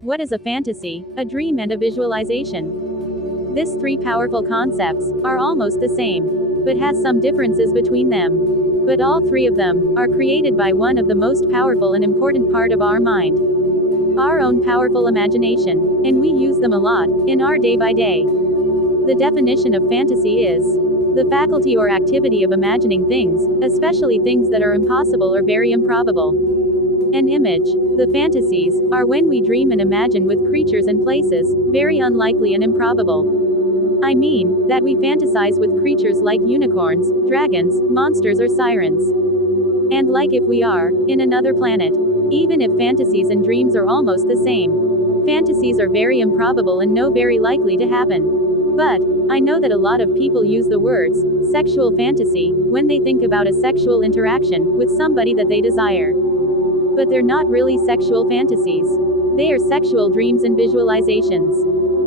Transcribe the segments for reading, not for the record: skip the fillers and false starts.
What is a fantasy, a dream, and a visualization? These three powerful concepts are almost the same, but has some differences between them. But all three of them are created by one of the most powerful and important part of our mind, our own powerful imagination, and we use them a lot in our day by day. The definition of fantasy is the faculty or activity of imagining things, especially things that are impossible or very improbable. An image. The fantasies are when we dream and imagine with creatures and places, very unlikely and improbable. I mean, that we fantasize with creatures like unicorns, dragons, monsters, or sirens. And like if we are in another planet. Even if fantasies and dreams are almost the same. Fantasies are very improbable and no very likely to happen. But I know that a lot of people use the words sexual fantasy when they think about a sexual interaction with somebody that they desire. But they're not really sexual fantasies. They are sexual dreams and visualizations.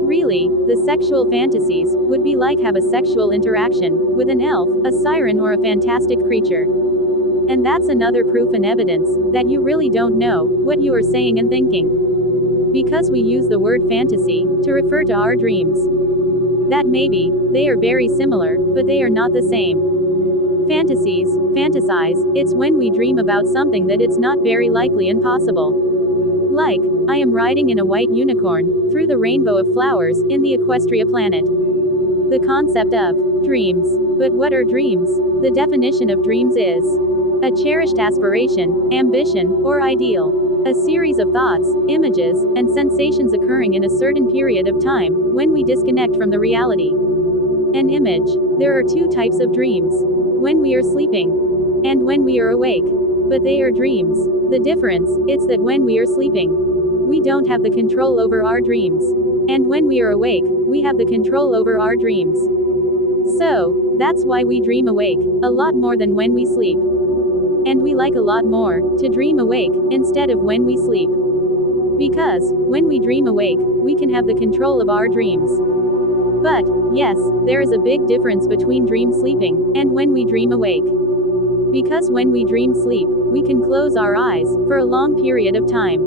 Really, the sexual fantasies would be like have a sexual interaction with an elf, a siren, or a fantastic creature. And that's another proof and evidence that you really don't know what you are saying and thinking. Because we use the word fantasy to refer to our dreams. That maybe they are very similar, but they are not the same. Fantasies, fantasize, it's when we dream about something that it's not very likely and possible. Like, I am riding in a white unicorn through the rainbow of flowers in the Equestria planet. The concept of dreams. But what are dreams? The definition of dreams is a cherished aspiration, ambition, or ideal. A series of thoughts, images, and sensations occurring in a certain period of time when we disconnect from the reality. An image. There are two types of dreams. When we are sleeping and when we are awake. But they are dreams. The difference is that when we are sleeping, we don't have the control over our dreams. And when we are awake, we have the control over our dreams. So, that's why we dream awake a lot more than when we sleep. And we like a lot more to dream awake instead of when we sleep. Because, when we dream awake, we can have the control of our dreams. But, yes, there is a big difference between dream sleeping and when we dream awake. Because when we dream sleep, we can close our eyes for a long period of time.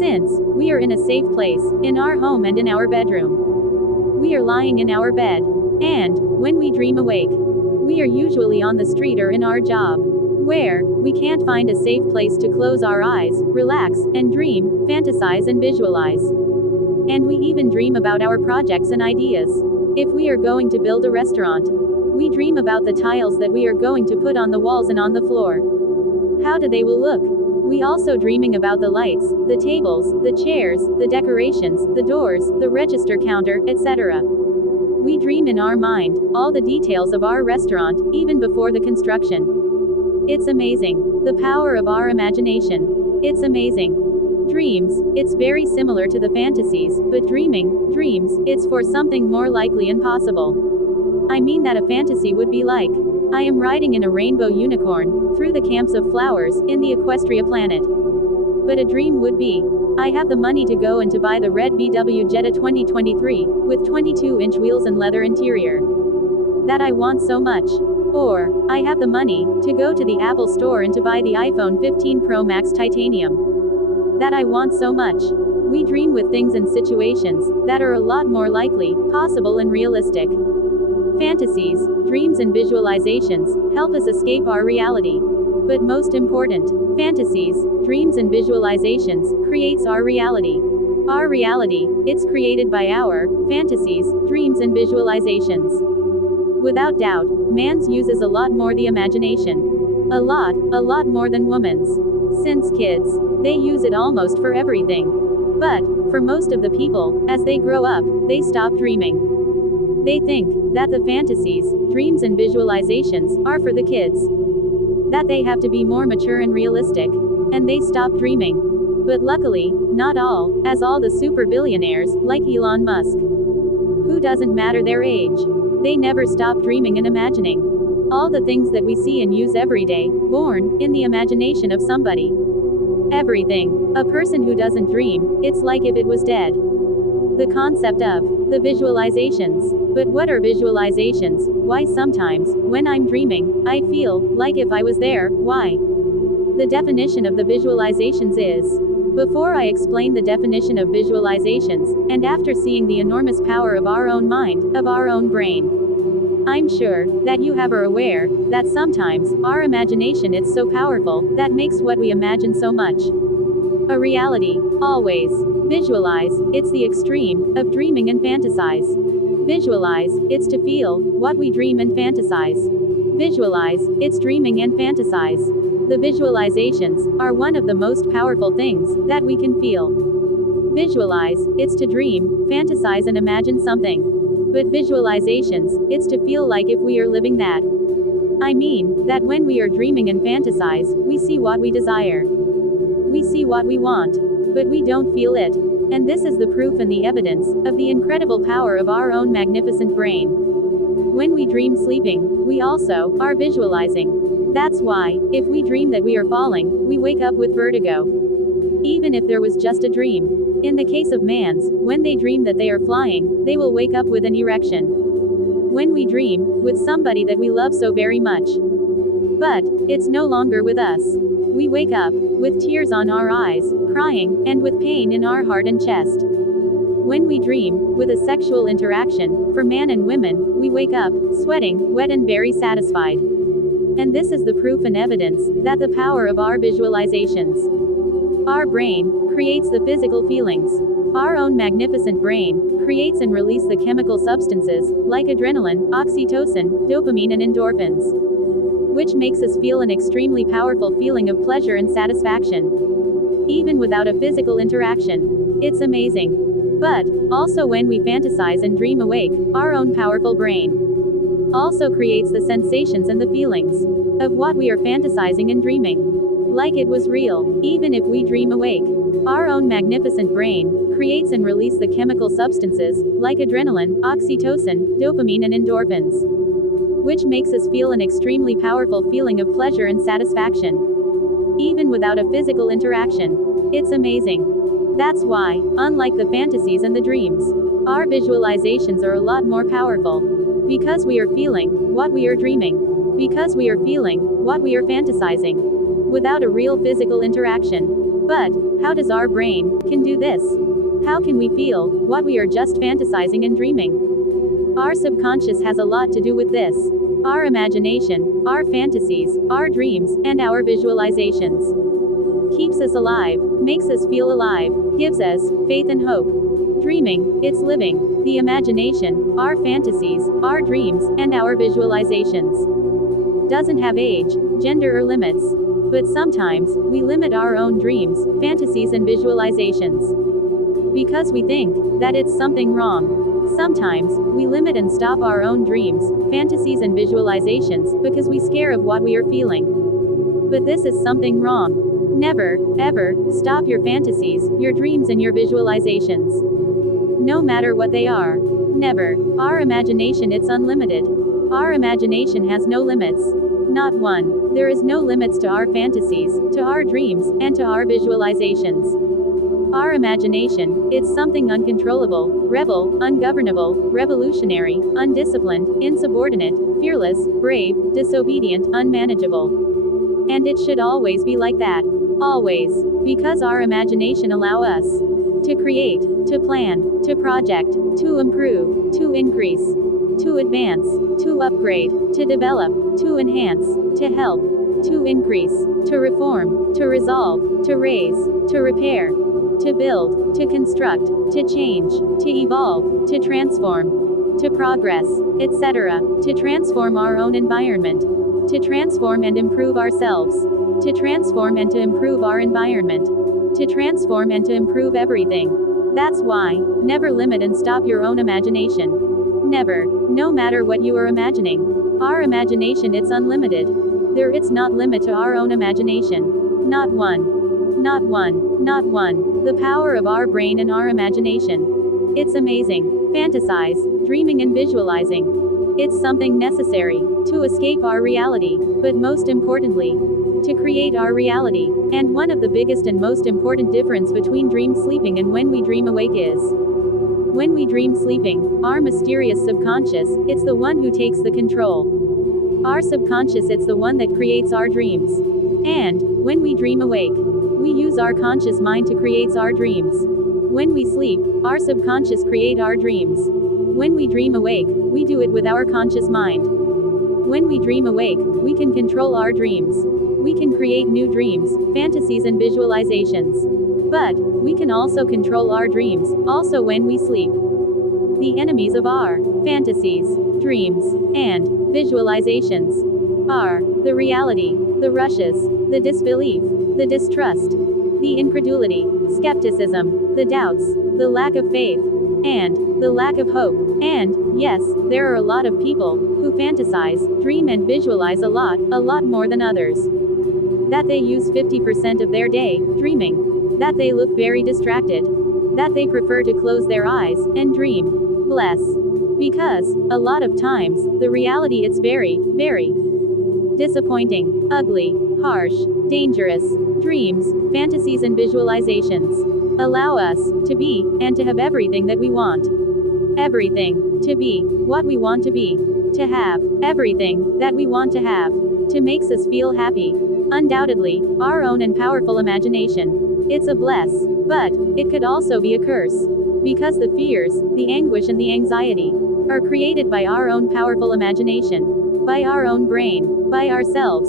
Since we are in a safe place, in our home and in our bedroom. We are lying in our bed. And, when we dream awake, we are usually on the street or in our job, where we can't find a safe place to close our eyes, relax, and dream, fantasize, and visualize. And we even dream about our projects and ideas. If we are going to build a restaurant, we dream about the tiles that we are going to put on the walls and on the floor. How they will look. We also dreaming about the lights, the tables, the chairs, the decorations, the doors, the register counter, etc. We dream in our mind all the details of our restaurant, even before the construction. It's amazing. The power of our imagination. It's amazing. Dreams, it's very similar to the fantasies, but dreams, it's for something more likely and possible. I mean that a fantasy would be like, I am riding in a rainbow unicorn through the camps of flowers in the Equestria planet. But a dream would be, I have the money to go and to buy the red VW Jetta 2023 with 22-inch wheels and leather interior. That I want so much. Or, I have the money to go to the Apple store and to buy the iPhone 15 Pro Max titanium. That I want so much. We dream with things and situations that are a lot more likely, possible, and realistic. Fantasies, dreams, and visualizations help us escape our reality. But most important, fantasies, dreams, and visualizations creates our reality. Our reality, it's created by our fantasies, dreams, and visualizations. Without doubt, man's uses a lot more the imagination. A lot more than woman's. Since kids, they use it almost for everything. But, for most of the people, as they grow up, they stop dreaming. They think that the fantasies, dreams, and visualizations are for the kids. That they have to be more mature and realistic. And they stop dreaming. But luckily, not all, as all the super billionaires, like Elon Musk, who doesn't matter their age. They never stop dreaming and imagining. All the things that we see and use every day, born in the imagination of somebody. Everything. A person who doesn't dream, it's like if it was dead. The concept of the visualizations. But what are visualizations? Why sometimes, when I'm dreaming, I feel like if I was there. Why? The definition of the visualizations is Before I explain the definition of visualizations, and after seeing the enormous power of our own mind, of our own brain, I'm sure that you are aware that sometimes our imagination is so powerful that makes what we imagine so much a reality. Always visualize, it's the extreme of dreaming and fantasize. Visualize, it's to feel what we dream and fantasize. Visualize, it's dreaming and fantasize. The visualizations are one of the most powerful things that we can feel. Visualize, it's to dream, fantasize and imagine something. But visualizations, it's to feel like if we are living that. I mean, that when we are dreaming and fantasize, we see what we desire. We see what we want. But we don't feel it. And this is the proof and the evidence of the incredible power of our own magnificent brain. When we dream sleeping, we also are visualizing. That's why, if we dream that we are falling, we wake up with vertigo. Even if there was just a dream. In the case of mans, when they dream that they are flying, they will wake up with an erection. When we dream with somebody that we love so very much, but it's no longer with us, we wake up with tears on our eyes, crying, and with pain in our heart and chest. When we dream with a sexual interaction, for man and women, we wake up sweating, wet and very satisfied. And this is the proof and evidence that the power of our visualizations. Our brain creates the physical feelings. Our own magnificent brain creates and releases the chemical substances like adrenaline, oxytocin, dopamine and endorphins, which makes us feel an extremely powerful feeling of pleasure and satisfaction, even without a physical interaction. It's amazing. But also when we fantasize and dream awake, our own powerful brain also creates the sensations and the feelings of what we are fantasizing and dreaming, like it was real. Even if we dream awake, our own magnificent brain creates and releases the chemical substances like adrenaline, oxytocin, dopamine and endorphins, which makes us feel an extremely powerful feeling of pleasure and satisfaction, even without a physical interaction. It's amazing. That's why, unlike the fantasies and the dreams, our visualizations are a lot more powerful. Because we are feeling what we are dreaming. Because we are feeling what we are fantasizing, without a real physical interaction. But how does our brain can do this? How can we feel what we are just fantasizing and dreaming? Our subconscious has a lot to do with this. Our imagination, our fantasies, our dreams, and our visualizations keeps us alive, makes us feel alive, gives us faith and hope. Dreaming, it's living. The imagination, our fantasies, our dreams, and our visualizations doesn't have age, gender or limits. But sometimes, we limit our own dreams, fantasies and visualizations because we think that it's something wrong. Sometimes, we limit and stop our own dreams, fantasies and visualizations because we scare of what we are feeling. But this is something wrong. Never, ever, stop your fantasies, your dreams and your visualizations. No matter what they are. Never. Our imagination, it's unlimited. Our imagination has no limits. Not one. There is no limits to our fantasies, to our dreams, and to our visualizations. Our imagination, it's something uncontrollable, rebel, ungovernable, revolutionary, undisciplined, insubordinate, fearless, brave, disobedient, unmanageable. And it should always be like that. Always. Because our imagination allow us to create, to plan, to project, to improve, to increase, to advance, to upgrade, to develop, to enhance, to help, to increase, to reform, to resolve, to raise, to repair, to build, to construct, to change, to evolve, to transform, to progress, etc., to transform our own environment, to transform and improve ourselves, to transform and to improve our environment, to transform and to improve everything. That's why, never limit and stop your own imagination. Never. No matter what you are imagining. Our imagination, it's unlimited. There it's not limit to our own imagination. Not one. Not one. Not one. The power of our brain and our imagination. It's amazing. Fantasize, dreaming and visualizing. It's something necessary to escape our reality, but most importantly, to create our reality. And one of the biggest and most important difference between dream sleeping and when we dream awake is, when we dream sleeping, our mysterious subconscious, it's the one who takes the control. Our subconscious, it's the one that creates our dreams. And, when we dream awake, we use our conscious mind to create our dreams. When we sleep, our subconscious create our dreams. When we dream awake, we do it with our conscious mind. When we dream awake, we can control our dreams. We can create new dreams, fantasies and visualizations. But, we can also control our dreams, also when we sleep. The enemies of our fantasies, dreams, and visualizations are the reality, the rushes, the disbelief, the distrust, the incredulity, skepticism, the doubts, the lack of faith, and the lack of hope. And, yes, there are a lot of people who fantasize, dream and visualize a lot more than others. That they use 50% of their day dreaming. That they look very distracted. That they prefer to close their eyes and dream less. Because, a lot of times, the reality it's very disappointing, ugly, harsh, dangerous. Dreams, fantasies and visualizations allow us to be, and to have everything that we want. Everything. To be what we want to be. To have everything that we want to have. To makes us feel happy. Undoubtedly, our own and powerful imagination. It's a bless, but it could also be a curse. Because the fears, the anguish and the anxiety are created by our own powerful imagination. By our own brain. By ourselves.